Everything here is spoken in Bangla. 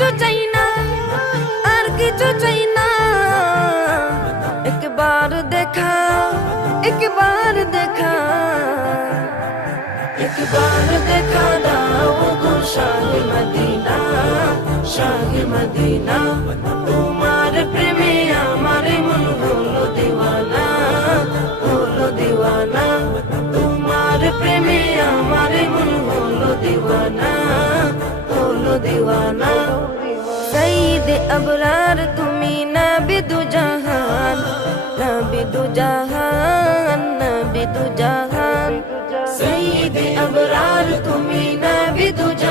কিছু চাই না, আর কিছু চাই না। একবার দেখা, একবার দেখা, একবার দেখা দাও গো শাহে মদিনা, শাহে মদিনা। তোমার প্রেমে আমার মন হলো দিওয়ানা, হলো দিওয়ানা। তোমার প্রেমে আমার মন হলো দিওয়ানা, হলো দিওয়ানা। সঈদে আবরার তুমি নবী দু জাহান, নবী দু জাহান, নবী দু জাহান। সঈদে আবরার তুমি নবী দু জাহান।